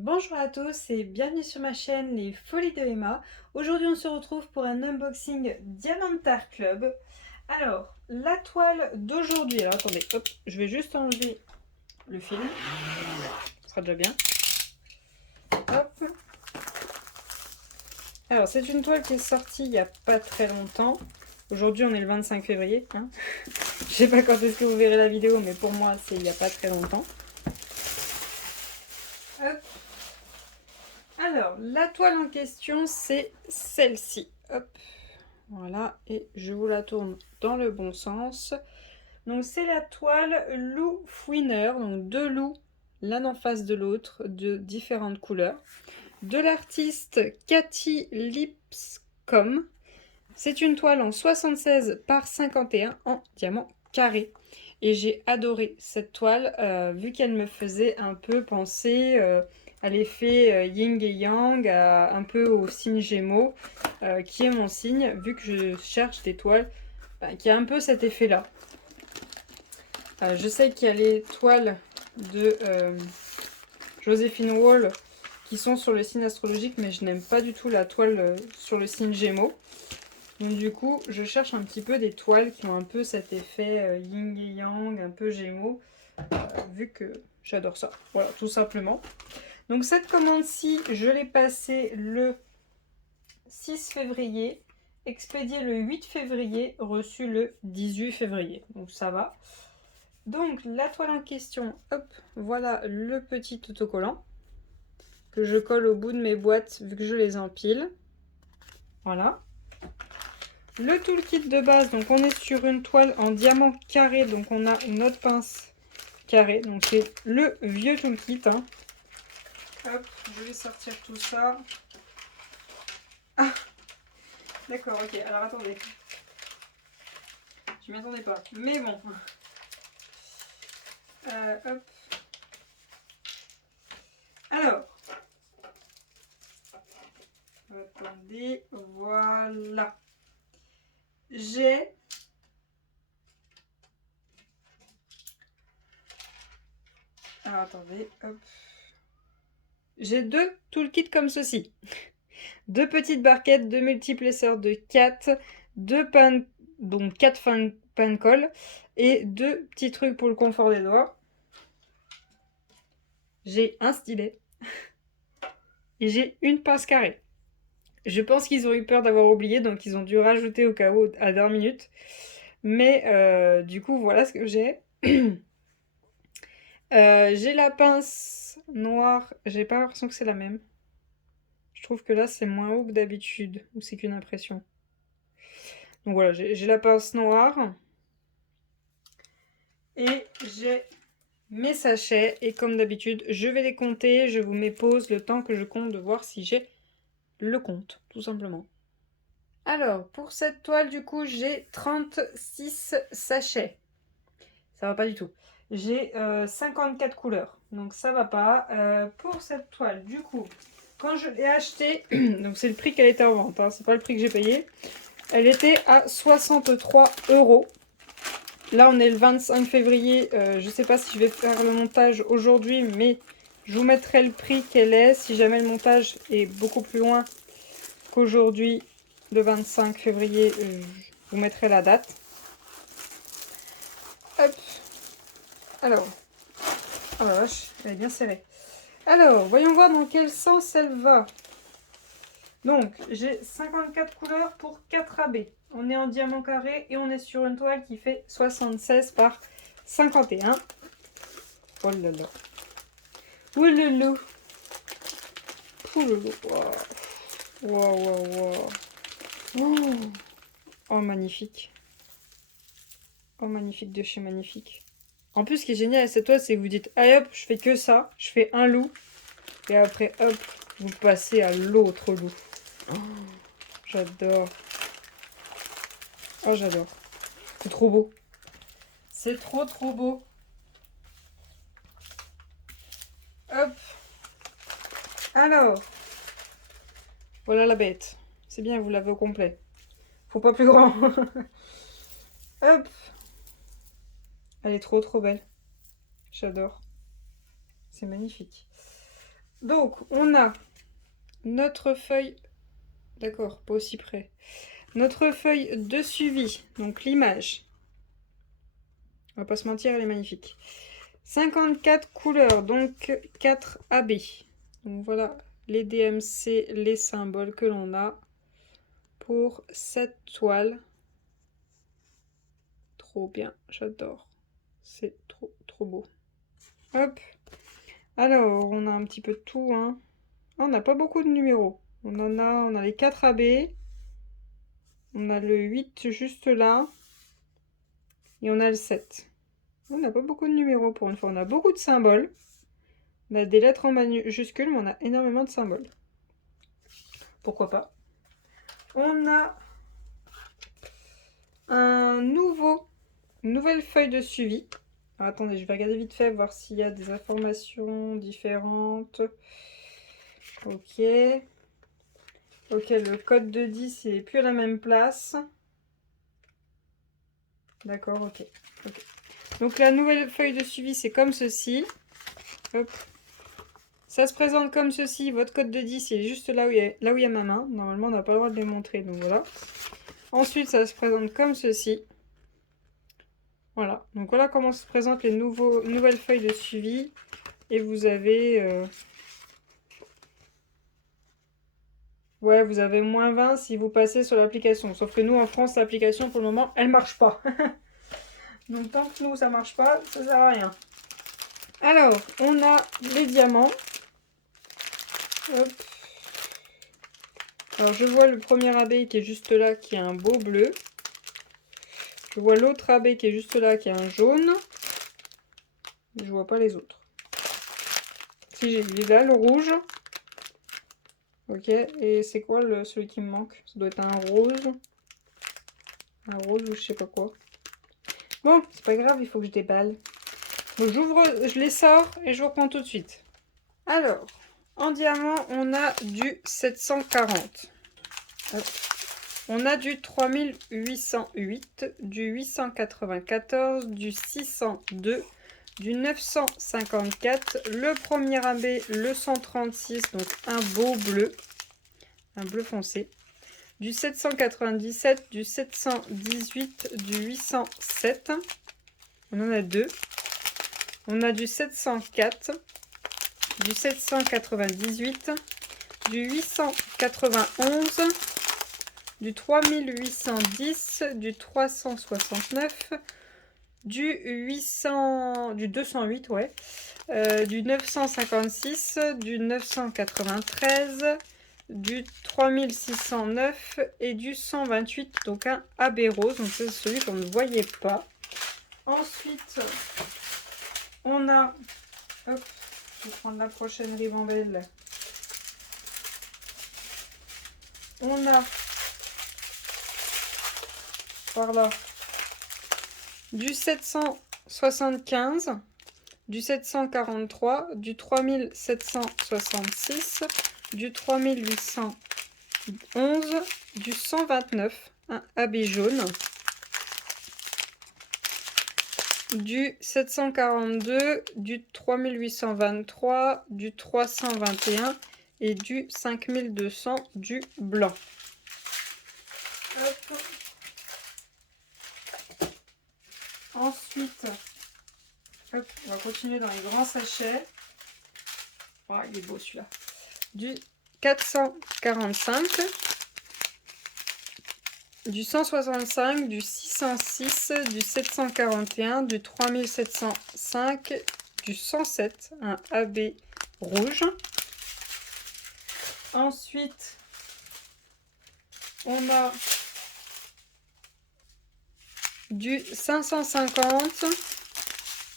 Bonjour à tous et bienvenue sur ma chaîne Les Folies de Emma. Aujourd'hui on se retrouve pour un unboxing Diamantar Club. Alors, la toile d'aujourd'hui, alors attendez, hop, je vais juste enlever le film, ce sera déjà bien. Hop. Alors c'est une toile qui est sortie il n'y a pas très longtemps. Aujourd'hui on est le 25 février. Hein. Je sais pas quand est-ce que vous verrez la vidéo, mais pour moi c'est il n'y a pas très longtemps. Hop. Alors, la toile en question, c'est celle-ci. Hop, voilà, et je vous la tourne dans le bon sens. Donc, c'est la toile loup fouineur, donc deux loups, l'un en face de l'autre, de différentes couleurs. De l'artiste Cathy Lipscomb. C'est une toile en 76 par 51 en diamant carré. Et j'ai adoré cette toile, vu qu'elle me faisait un peu penser à l'effet yin et yang, un peu au signe Gémeaux, qui est mon signe, vu que je cherche des toiles qui a un peu cet effet-là. Je sais qu'il y a les toiles de Joséphine Wall qui sont sur le signe astrologique, mais je n'aime pas du tout la toile sur le signe Gémeaux. Donc du coup, je cherche un petit peu des toiles qui ont un peu cet effet yin et yang, un peu Gémeaux, vu que j'adore ça. Voilà, tout simplement. Donc cette commande-ci, je l'ai passée le 6 février, expédiée le 8 février, reçue le 18 février. Donc ça va. Donc la toile en question, hop, voilà le petit autocollant que je colle au bout de mes boîtes vu que je les empile. Voilà. Le toolkit de base, donc on est sur une toile en diamant carré, donc on a une autre pince carrée, donc c'est le vieux toolkit. Hein. Hop, je vais sortir tout ça. Ah, d'accord, ok, alors attendez. Je m'y attendais pas, mais bon. Hop. Alors. Attendez, voilà. J'ai... Alors attendez, hop. J'ai deux toolkits comme ceci. Deux petites barquettes, deux multiplesseurs de 4, deux pannes, donc 4 pannes colle et deux petits trucs pour le confort des doigts. J'ai un stylet et j'ai une pince carrée. Je pense qu'ils ont eu peur d'avoir oublié, donc ils ont dû rajouter au cas où à dernière minute. Mais du coup, voilà ce que j'ai. J'ai la pince noire. J'ai pas l'impression que c'est la même. Je trouve que là, c'est moins haut que d'habitude. Ou c'est qu'une impression. Donc voilà, j'ai la pince noire. Et j'ai mes sachets. Et comme d'habitude, je vais les compter. Je vous mets pause le temps que je compte de voir si j'ai le compte, tout simplement. Alors, pour cette toile, du coup, j'ai 36 sachets. Ça va pas du tout. J'ai 54 couleurs, donc ça va pas. Pour cette toile, du coup, quand je l'ai achetée, donc c'est le prix qu'elle était en vente, hein, c'est pas le prix que j'ai payé. Elle était à 63 €. Là, on est le 25 février. Je sais pas si je vais faire le montage aujourd'hui, mais je vous mettrai le prix qu'elle est. Si jamais le montage est beaucoup plus loin qu'aujourd'hui, le 25 février, je vous mettrai la date. Hop. Alors, oh la vache, elle est bien serrée. Alors, voyons voir dans quel sens elle va. Donc, j'ai 54 couleurs pour 4 AB. On est en diamant carré et on est sur une toile qui fait 76 par 51. Oh là là. Oh là là. Oh là là. Waouh, waouh, waouh. Oh, magnifique. Oh, magnifique de chez magnifique. En plus, ce qui est génial à cette toile, c'est que vous dites, allez hop, je fais que ça. Je fais un loup. Et après, hop, vous passez à l'autre loup. Oh, j'adore. Oh, j'adore. C'est trop beau. C'est trop, trop beau. Hop. Alors. Voilà la bête. C'est bien, vous l'avez au complet. Faut pas plus grand. Hop. Elle est trop, trop belle. J'adore. C'est magnifique. Donc, on a notre feuille... D'accord, pas aussi près. Notre feuille de suivi, donc l'image. On va pas se mentir, elle est magnifique. 54 couleurs, donc 4 AB. Donc voilà les DMC, les symboles que l'on a pour cette toile. Trop bien, j'adore. C'est trop beau. Hop. Alors, on a un petit peu de tout, hein. On n'a pas beaucoup de numéros. On a les 4 AB. On a le 8 juste là. Et on a le 7. On n'a pas beaucoup de numéros pour une fois. On a beaucoup de symboles. On a des lettres en majuscules, mais on a énormément de symboles. Pourquoi pas. On a une nouvelle feuille de suivi. Alors, attendez, je vais regarder vite fait, voir s'il y a des informations différentes. Ok. Ok, le code de 10 il n'est plus à la même place. D'accord, ok. Donc la nouvelle feuille de suivi, c'est comme ceci. Hop. Ça se présente comme ceci. Votre code de 10, il est juste là où il y a ma main. Normalement, on n'a pas le droit de les montrer, donc voilà. Ensuite, ça se présente comme ceci. Voilà. Donc voilà comment se présentent les nouvelles feuilles de suivi. Et vous avez... Ouais, vous avez moins 20 si vous passez sur l'application. Sauf que nous, en France, l'application, pour le moment, elle marche pas. Donc tant que nous, ça marche pas, ça sert à rien. Alors, on a les diamants. Hop. Alors, je vois le premier abeille qui est juste là, qui a un beau bleu. Je vois l'autre abeille qui est juste là, qui a un jaune. Je vois pas les autres. Si, j'ai là le rouge. Ok, et c'est quoi celui qui me manque? Ça doit être un rose. Un rose ou je sais pas quoi. Bon, c'est pas grave, il faut que je déballe. Donc je les sors et je vous reprends tout de suite. Alors, en diamant, on a du 740. Hop. On a du 3808, du 894, du 602, du 954, le premier abbé, le 136, donc un beau bleu, un bleu foncé, du 797, du 718, du 807, on en a deux, on a du 704, du 798, du 891, du 3810, du 369, du 208, ouais, du 956, du 993, du 3609 et du 128, donc un AB rose, donc c'est celui qu'on ne voyait pas. Ensuite, on a, hop, je vais prendre la prochaine ribambelle. On a par là du 775, du 743, du 3766, du 3811, du 129, un AB jaune, du 742, du 3823, du 321 et du 5200 du blanc. Hop. Ensuite, hop, on va continuer dans les grands sachets. Oh, il est beau celui-là. Du 445, du 165, du 606, du 741, du 3705, du 107, un AB rouge. Ensuite, on a du 550,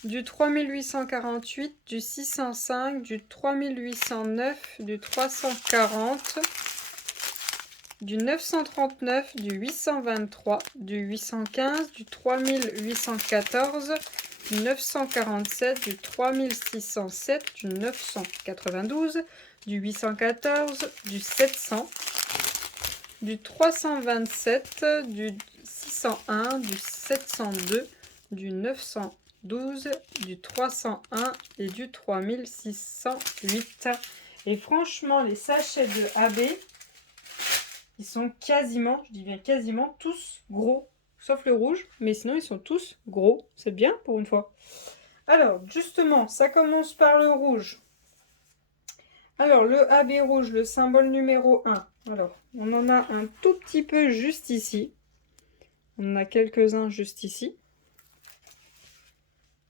du 3848, du 605, du 3809, du 340, du 939, du 823, du 815, du 3814, du 947, du 3607, du 992, du 814, du 700, du 327, du 601, du 702, du 912, du 301 et du 3608. Et franchement, les sachets de AB, ils sont quasiment, je dis bien quasiment, tous gros. Sauf le rouge, mais sinon ils sont tous gros. C'est bien pour une fois. Alors, justement, ça commence par le rouge. Alors, le AB rouge, le symbole numéro 1. Alors, on en a un tout petit peu juste ici. On en a quelques-uns juste ici.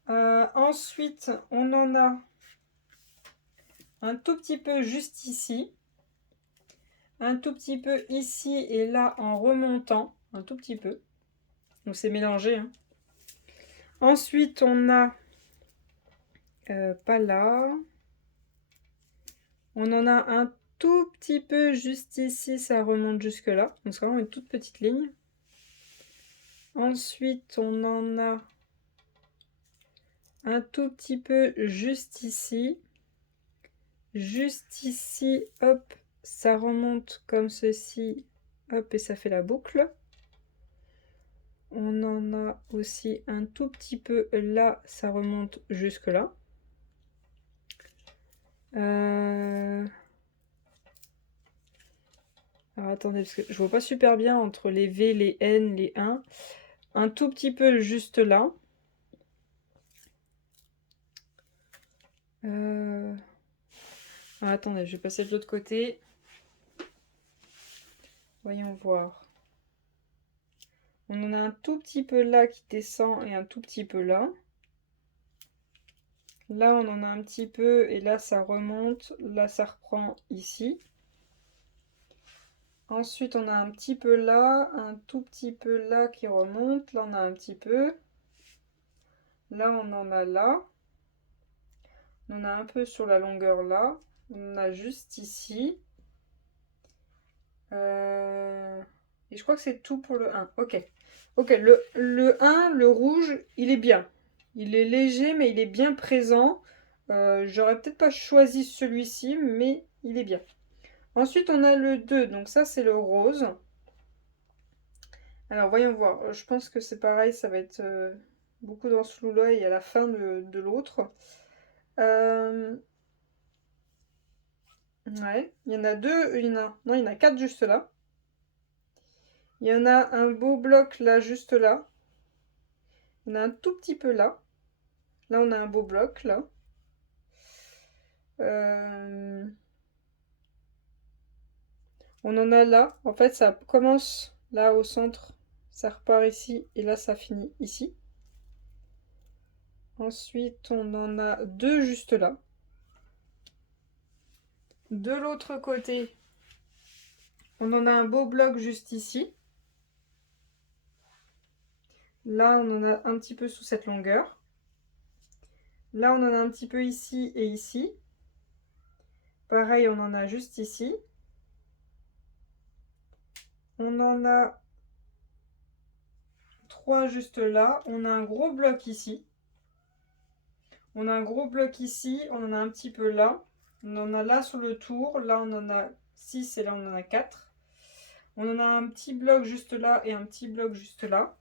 Ensuite, on en a un tout petit peu juste ici. Un tout petit peu ici et là en remontant. Un tout petit peu. Donc, c'est mélangé. Hein. Ensuite, on a... pas là. On en a un tout petit peu juste ici, ça remonte jusque là. Donc c'est vraiment une toute petite ligne. Ensuite, on en a un tout petit peu juste ici. Juste ici, hop, ça remonte comme ceci. Hop, et ça fait la boucle. On en a aussi un tout petit peu là, ça remonte jusque là. Alors attendez, parce que je vois pas super bien entre les V, les N, les 1. Un tout petit peu juste là. Ah, attendez, je vais passer de l'autre côté. Voyons voir. On en a un tout petit peu là qui descend et un tout petit peu là. Là, on en a un petit peu et là, ça remonte. Là, ça reprend ici. Ensuite, on a un petit peu là, un tout petit peu là qui remonte. Là, on a un petit peu. Là, on en a là. On en a un peu sur la longueur là. On en a juste ici. Et je crois que c'est tout pour le 1. Ok. Ok, le 1, le rouge, il est bien. Il est léger, mais il est bien présent. J'aurais peut-être pas choisi celui-ci, mais il est bien. Ensuite, on a le 2. Donc ça, c'est le rose. Alors, voyons voir. Je pense que c'est pareil. Ça va être beaucoup dans ce loup-là et à la fin de l'autre. Ouais. Il y en a deux. Non, il y en a quatre juste là. Il y en a un beau bloc là, juste là. Il y en a un tout petit peu là. Là, on a un beau bloc, là. On en a là. En fait, ça commence là au centre. Ça repart ici. Et là, ça finit ici. Ensuite, on en a deux juste là. De l'autre côté, on en a un beau bloc juste ici. Là, on en a un petit peu sous cette longueur. Là, on en a un petit peu ici et ici. Pareil, on en a juste ici. On en a trois juste là. On a un gros bloc ici. On a un gros bloc ici. On en a un petit peu là. On en a là sur le tour. Là, on en a 6 et là, on en a 4. On en a un petit bloc juste là et un petit bloc juste là.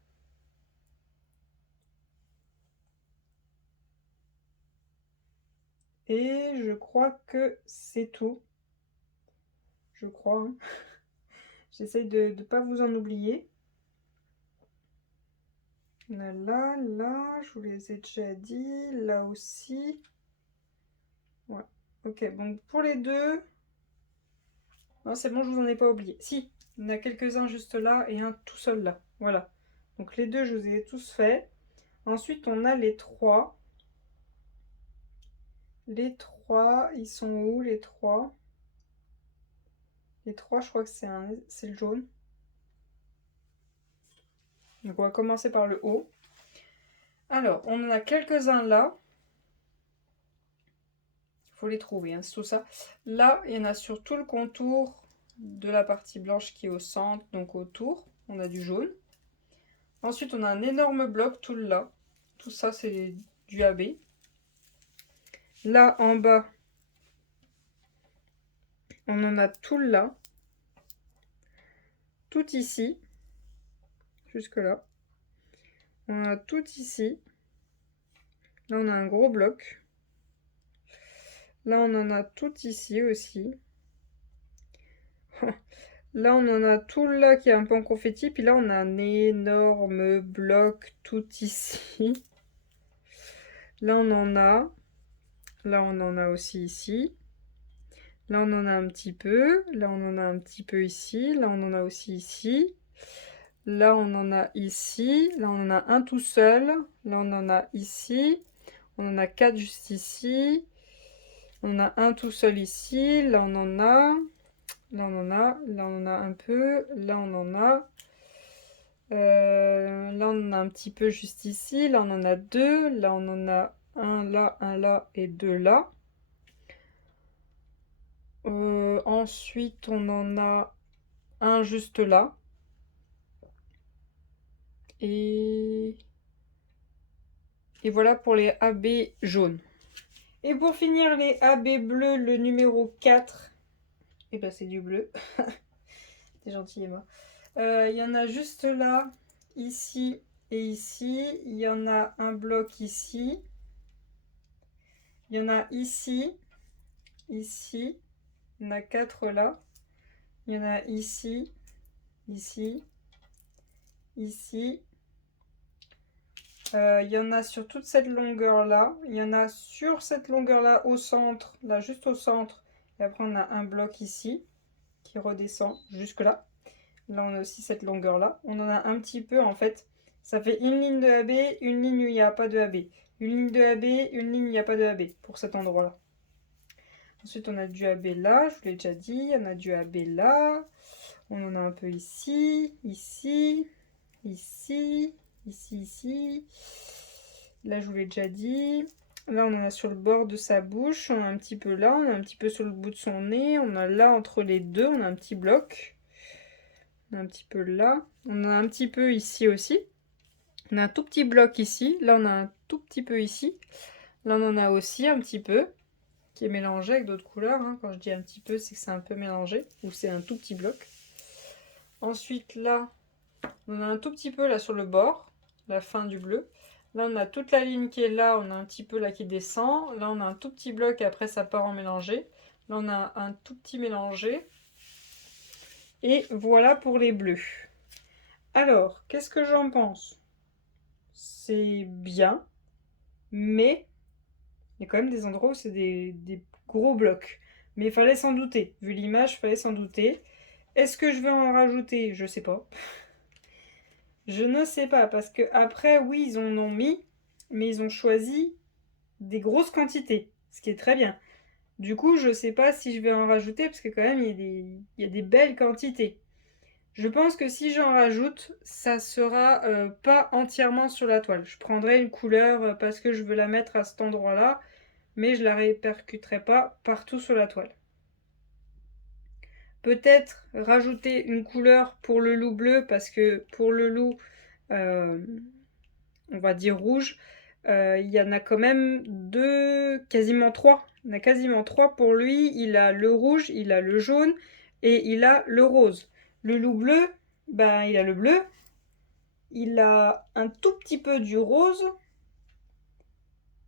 Et je crois que c'est tout. Je crois. Hein. J'essaye de ne pas vous en oublier. On a là, là, je vous les ai déjà dit. Là aussi. Ouais. Ok, donc pour les deux... Non, c'est bon, je vous en ai pas oublié. Si, il y en a quelques-uns juste là et un tout seul là. Voilà. Donc les deux, je vous ai tous faits. Ensuite, on a les trois. Les trois, ils sont où les trois? Les trois, je crois que c'est le jaune. Donc on va commencer par le haut. Alors, on en a quelques-uns là. Il faut les trouver, hein, c'est tout ça. Là, il y en a sur tout le contour de la partie blanche qui est au centre, donc autour. On a du jaune. Ensuite, on a un énorme bloc tout là. Tout ça, c'est du AB. Là, en bas, on en a tout là. Tout ici. Jusque là. On a tout ici. Là, on a un gros bloc. Là, on en a tout ici aussi. Là, on en a tout là qui est un peu en confetti. Puis là, on a un énorme bloc tout ici. Là, on en a. Là, on en a aussi ici. Là, on en a un petit peu. Là, on en a un petit peu ici. Là, on en a aussi ici. Là, on en a ici. Là, on en a un tout seul. Là, on en a ici. On en a 4 juste ici. On en a un tout seul ici. Là, on en a. Là, on en a. Là, on en a un peu. Là, on en a. Là, on en a un petit peu juste ici. Là, on en a 2. Là, on en a un là et 2 là. Ensuite, on en a un juste là. Et voilà pour les AB jaunes. Et pour finir, les AB bleus, le numéro 4. Et ben c'est du bleu. T'es gentil, Emma. Il y en a juste là, ici et ici. Il y en a un bloc ici. Il y en a ici, ici. Il y en a 4 là. Il y en a ici, ici, ici. Il y en a sur toute cette longueur là. Il y en a sur cette longueur là au centre, là juste au centre. Et après on a un bloc ici qui redescend jusque là. Là on a aussi cette longueur là. On en a un petit peu en fait. Ça fait une ligne de AB, une ligne où il n'y a pas de AB. Une ligne de AB, une ligne où il n'y a pas de AB pour cet endroit là. Ensuite on a du AB là, je vous l'ai déjà dit. On a du AB là. On en a un peu ici, ici, ici, ici, ici. Là, je vous l'ai déjà dit. Là, on en a sur le bord de sa bouche. On a un petit peu là. On a un petit peu sur le bout de son nez. On a là, entre les deux, on a un petit bloc. On a un petit peu là. On en a un petit peu ici aussi. On a un tout petit bloc ici. Là, on a un tout petit peu ici. Là, on en a aussi un petit peu qui est mélangé avec d'autres couleurs. Hein. Quand je dis un petit peu, c'est que c'est un peu mélangé. Ou c'est un tout petit bloc. Ensuite, là, on a un tout petit peu là sur le bord, la fin du bleu. Là, on a toute la ligne qui est là, on a un petit peu là qui descend. Là, on a un tout petit bloc et après ça part en mélangé. Là, on a un tout petit mélangé. Et voilà pour les bleus. Alors, qu'est-ce que j'en pense? C'est bien, mais il y a quand même des endroits où c'est des gros blocs. Mais il fallait s'en douter. Vu l'image, il fallait s'en douter. Est-ce que je vais en rajouter? Je sais pas. Je ne sais pas, parce que après, oui, ils en ont mis, mais ils ont choisi des grosses quantités, ce qui est très bien. Du coup, je sais pas si je vais en rajouter, parce que quand même, il y a des belles quantités. Je pense que si j'en rajoute, ça sera pas entièrement sur la toile. Je prendrai une couleur parce que je veux la mettre à cet endroit-là, mais je la répercuterai pas partout sur la toile. Peut-être rajouter une couleur pour le loup bleu, parce que pour le loup, on va dire rouge, il y en a quand même deux, quasiment trois. Il y en a quasiment trois pour lui. Il a le rouge, il a le jaune et il a le rose. Le loup bleu, ben, il a le bleu. Il a un tout petit peu du rose.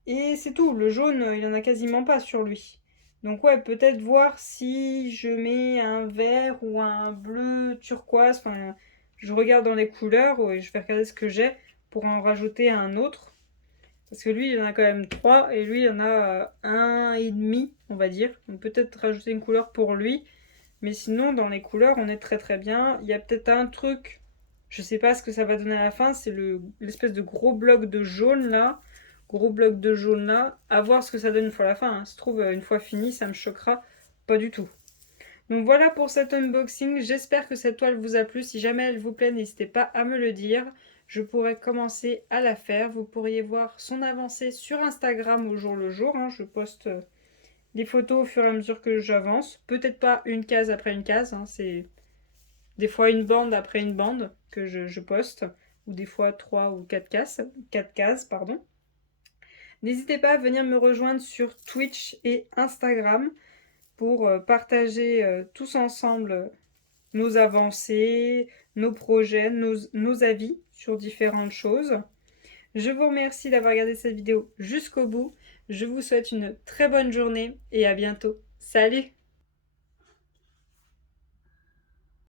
Et c'est tout. Le jaune, il en a quasiment pas sur lui. Donc ouais, peut-être voir si je mets un vert ou un bleu turquoise. Enfin, je regarde dans les couleurs et je vais regarder ce que j'ai pour en rajouter un autre. Parce que lui, il en a quand même 3 et lui, il en a un et demi, on va dire. Donc peut-être rajouter une couleur pour lui. Mais sinon, dans les couleurs, on est très très bien. Il y a peut-être un truc, je sais pas ce que ça va donner à la fin, c'est l'espèce de gros bloc de jaune là. Gros bloc de jaune là. À voir ce que ça donne une fois à la fin. Hein. Se trouve, une fois fini, ça me choquera pas du tout. Donc voilà pour cet unboxing. J'espère que cette toile vous a plu. Si jamais elle vous plaît, n'hésitez pas à me le dire. Je pourrais commencer à la faire. Vous pourriez voir son avancée sur Instagram au jour le jour. Hein. Je poste les photos au fur et à mesure que j'avance. Peut-être pas une case après une case. Hein. C'est des fois une bande après une bande que je poste. Ou des fois 3 ou 4 cases. 4 cases, pardon. N'hésitez pas à venir me rejoindre sur Twitch et Instagram pour partager tous ensemble nos avancées, nos projets, nos avis sur différentes choses. Je vous remercie d'avoir regardé cette vidéo jusqu'au bout. Je vous souhaite une très bonne journée et à bientôt. Salut!